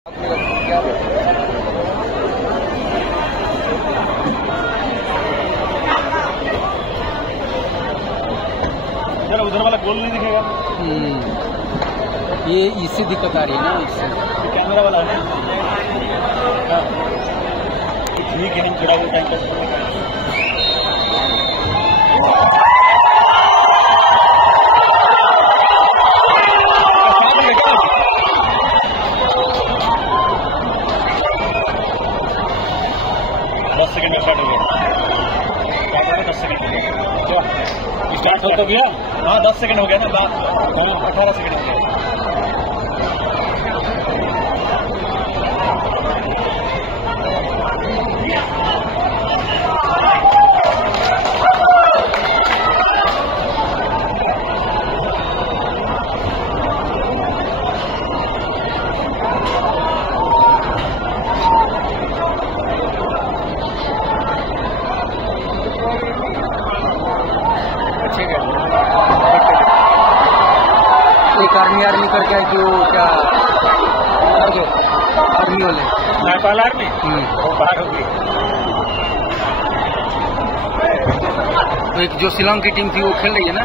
यार उधर वाला गोल नहीं दिखेगा। ये इससे दिक्कत आ रही है ना, इससे कैमरा वाला है। ठीक है, हम थोड़ा वो टाइम पर 10 सेकंड में स्टार्ट हो गया। 10 सेकंड स्टार्ट हो गया। हाँ 10 सेकंड हो गया ना, 18 सेकंड हो गया। एक आर्मी करके है कि वो क्या आर्मी वाले नेपाल आर्मी वो बाहर होगी। तो एक जो शिलोंग की टीम थी वो खेल रही है ना।